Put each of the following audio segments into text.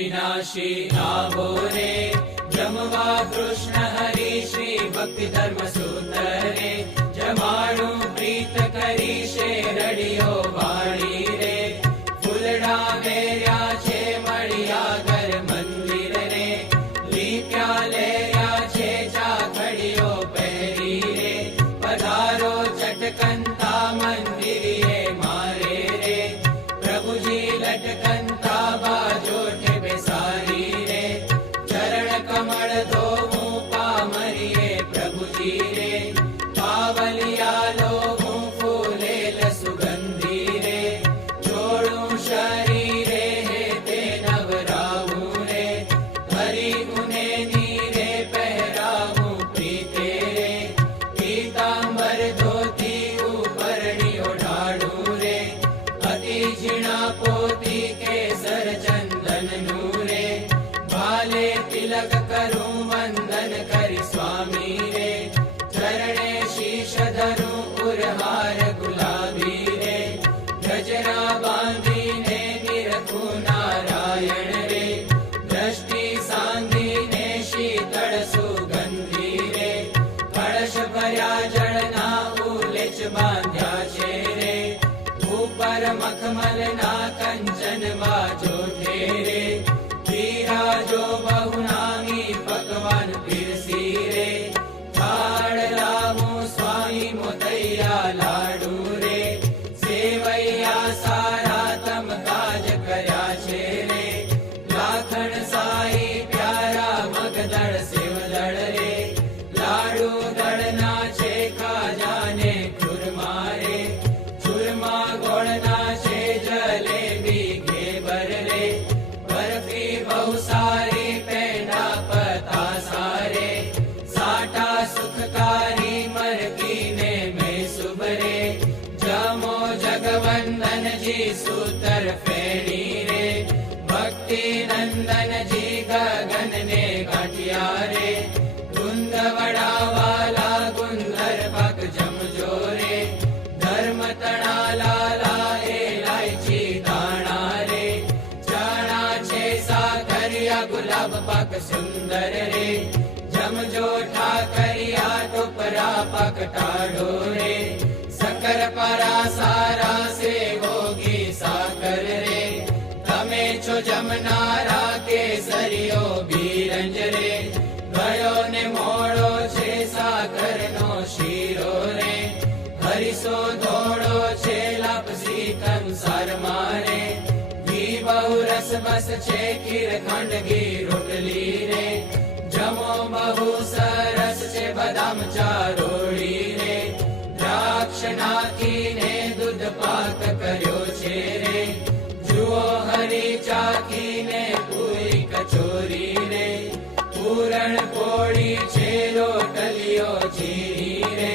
विनाशी आવો रे जमवा कृष्ण हरि श्री भक्ति धर्म सूतरे जमाणु प्रीत करी शे रडियो वाणी रे फूलड़ा वेर्या छे मळिया घर मंदिर रे लीप्या लेर्या छे चाखड़ियो पहरी रे पधारो चटकंता मंदिरिये मारे रे प्रभुजी लटकंता बाजोठे बेसारी रे चरण कमल धोऊं पामरिये प्रभुजी रे पावलिया लोगों फूलेल सुगंधी रे जोड़ूं शरीरे हे ते नवराऊं रे हरि गुने नीरे पहराऊं प्रीते रे पीतांबर धोती उपरणी ओढ़ाड़ूं रे अति झीणा पोती केसर चंदन नूरे भाले तिलक करूं वंदन करी स्वामी रे चरणे शीश धरूं उरहार गुलाबी रे गजरा बांधीने निरखूं नारायण रे दृष्टि सांधीने शीतल सुगंधी रे कलश भर्या जलना उलेच बांध्या छे रे ऊपर मखमलना कंचन बाजो रे बिराजो बहुनामी पकवान पीरसी रे थाળ લાવું સ્વામી મોતૈયા લાડુ રે સેવૈયા સારા તમ કાજ કર્યા છે રે લાખણ સાઈ પ્યારા મગદળ સેવદળ રે લાડુ દળના છે ખાજાને ખુરમા રે ચૂરમા ગોળના છે જલેબી ઘેબર રે બરફી બહુ સારી પેંડા પતાસા રે साटा सुखकारी मरकी ने में सुबरे जमो जगवंदन जी सूतर फेणी रे भक्ति नंदन जी गगन ने गांठिया रे गुंदवड़ा वाला गुंदर पक जमजो रे धर्म तणा लाला इलायची दाणा रे चना छे साकरिया गुलाब पक सुंदर रे जमजो ठाकरिया टोपरा पकटाडो रे सकर परा सारा से होगी साकर रे तमे छो जमनारा केसरियो बीरंज रे गयो ने मोड़ो छे साकर नो शीरो रे हरिसो धोड़ो छे लापसी कंसार मारे घी बहु रस बस छे खीर खंड घी रोटली रे जमो बहु सरस छे बदाम चारोड़ी रे द्राक्ष नाखीने दूध पाक कर्यो छे रे जुओ हरी चाखीने पूरी कचोरी रे पूरण पोड़ी छे रोटलियो जीरी रे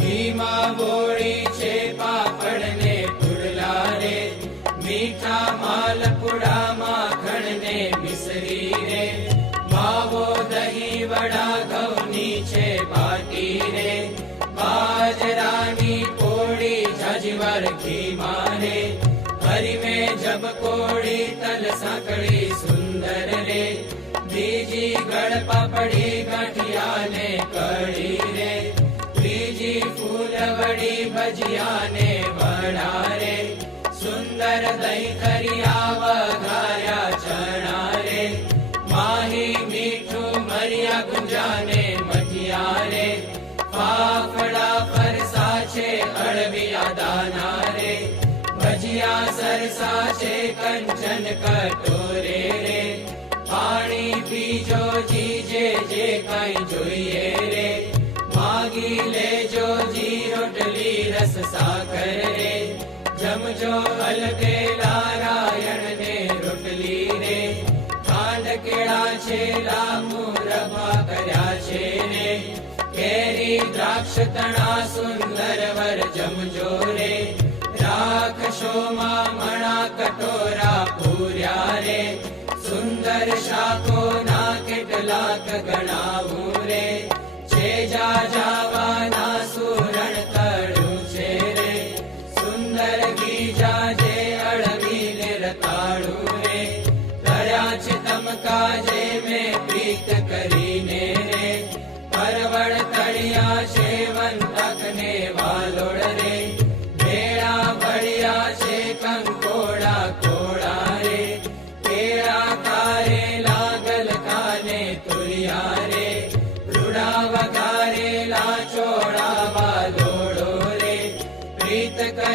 घीमा बोड़ी छे पापड़ ने पुडला रे मीठा मालपुड़ा माखण ने मिसरी रे मावो दही वड़ा घऊनी छे बाटी रे बाजरानी पोड़ी झजवर घी मारे हरी में जब कोड़ी तल साकड़ी सुंदर रे बीजी गड़ पापड़ी गांठिया ने कड़ी रे बीजी फूल वड़ी भजिया ने वड़ा रे सुंदर दही खरिया वघार्या चना रे माही मीठू मरिया गुंजाने मठिया रे फाफड़ा फरसा छे अड़विया दाना रे भजिया सरसा छे कंचन कटोरे रे पाणी पीजो जी जे काई जोईए रे मागी लेजो जी रोटली रस साकर रे जमजो अलगे नारायण ने रोटली रे खांड केड़ा छे लांबू रभा कर्या छे ने केरी द्राक्ष तणा सुंदर वर जमजो रे राखशो मा मणा कटोरा पूर्या रे सुंदर शाको ना કેટલાક ગણાવું રે છે જા જાવાના સુરણ તળું છે રે સુંદર ગીજા જે અળવી લે રતાળું રે તળ્યા છે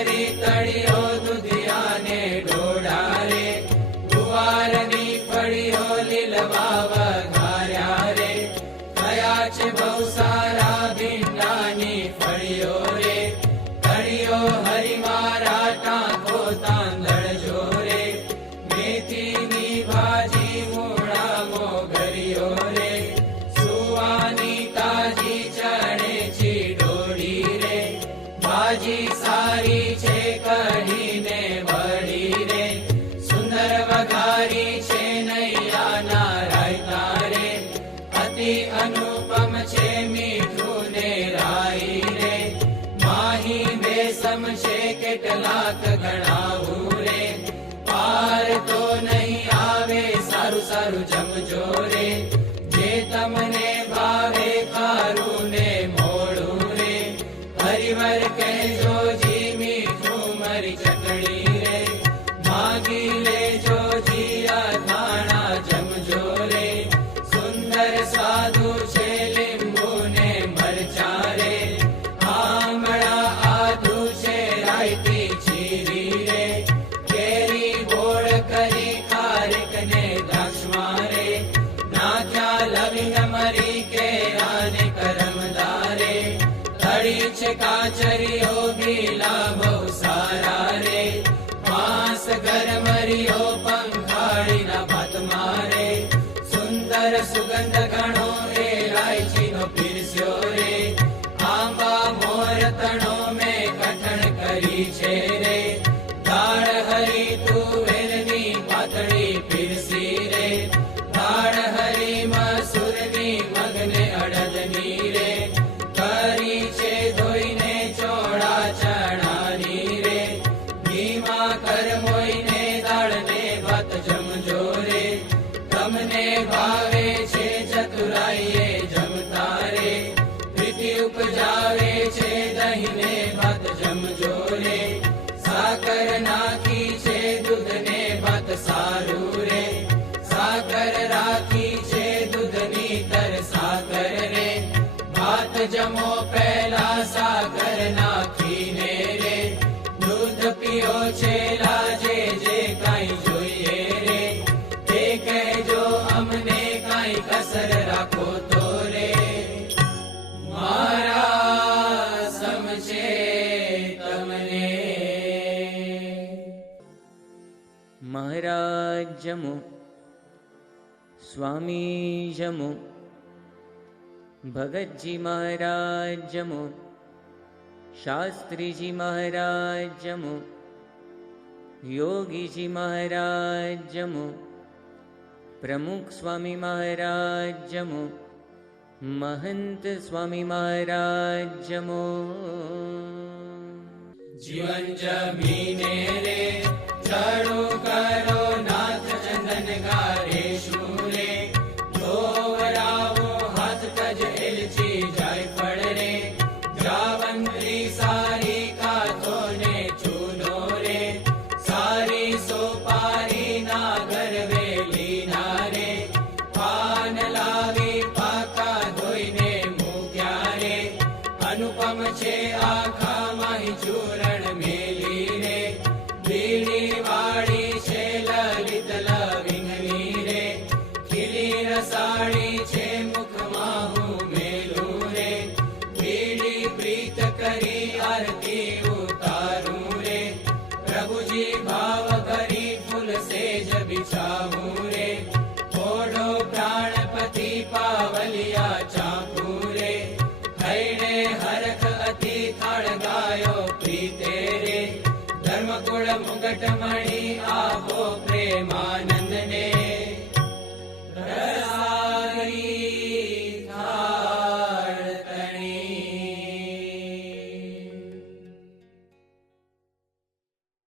કરી તળિયો દુધિયાને ડોળા રે, ગુવારની ફળીઓ લીલવા વઘાર્યા રે, થયા છે બહુ સારા ભીંડાની ફળીઓ રે, તળિયો હરી મારા ટાંકો તાંદળ જો રે, મેથીની ભાજી મૂળા મોગરીઓ રે, સુવાની તાજી ચણે ચીડોળી રે, ભાજી સારી છે કઢીને વળી રે, સુંદર વઘારી છે નૈયાના રાયતા રે, અતિ અનુપમ છે મીઠું ને રાઈ રે, માહી બેસમ છે કેટલાક ગણાવું રે, પાર તો નહીં આવે સારું સારું જમજો રે, જે તમને ભાવે ખારું ને મોડું રે, હરિવર કહેજો જી મીઠું મરી ચટણી રે, માગી લેજો જી અથાણા જમજો રે, સુંદર સ્વાદુ છે લીંબુ ને મરચા રે, આમળા આદુ છે રાયતી ચીરી રે, કેરી ગોળ કરી ખારીક ને દ્રાક્ષમાં રે, નાખ્યા લવિંગ મરી કેળા ને કરમદા રે, તળી છે કાચરીઓ ગીલા બહુ સારા રે, માંસ ગરમરીઓ પંખાળીના ભાતમાં રે, સુંદર સુગંધ ઘણો એલાયચીનો પીરસ્યો રે, આંબા મોર તણો મેં કઠણ કરી છે રે, દાળ હરી તુવેરની પાતળી પીરસી રે, દાળ હરી મસૂરની મગને અડદની રે, કરી છે ધોઈને ચોળા ચણાની રે, ઘીમાં કરમોઈને દાળને ભાત જમજો રે, તમને ભાવે છે ચતુરાઈએ જમતા રે, પ્રીતિ ઉપજાવે છે દહીંને ભાત જમજો રે, સાકર નાખી છે દૂધને ભાત સારું રે, સાકર રાખી છે દૂધની તર સાકર રે, ભાત જમો પહેલા સાકર નાખીને રે, દૂધ પીઓ છે લાજે જે કાંઈ જોઈએ રે, તે કહેજો અમને કાંઈ કસર રાખો તો રે, મારા સમજે તમને. મહારાજ જમો, સ્વામી જમો, ભગતજી મહારાજ જમો, શાસ્ત્રીજી મહારાજ જમો, યોગીજી મહારાજ જમો, પ્રમુખ સ્વામી મહારાજ જમો, મહંત સ્વામી મહારાજ જમો. જીવન જમીને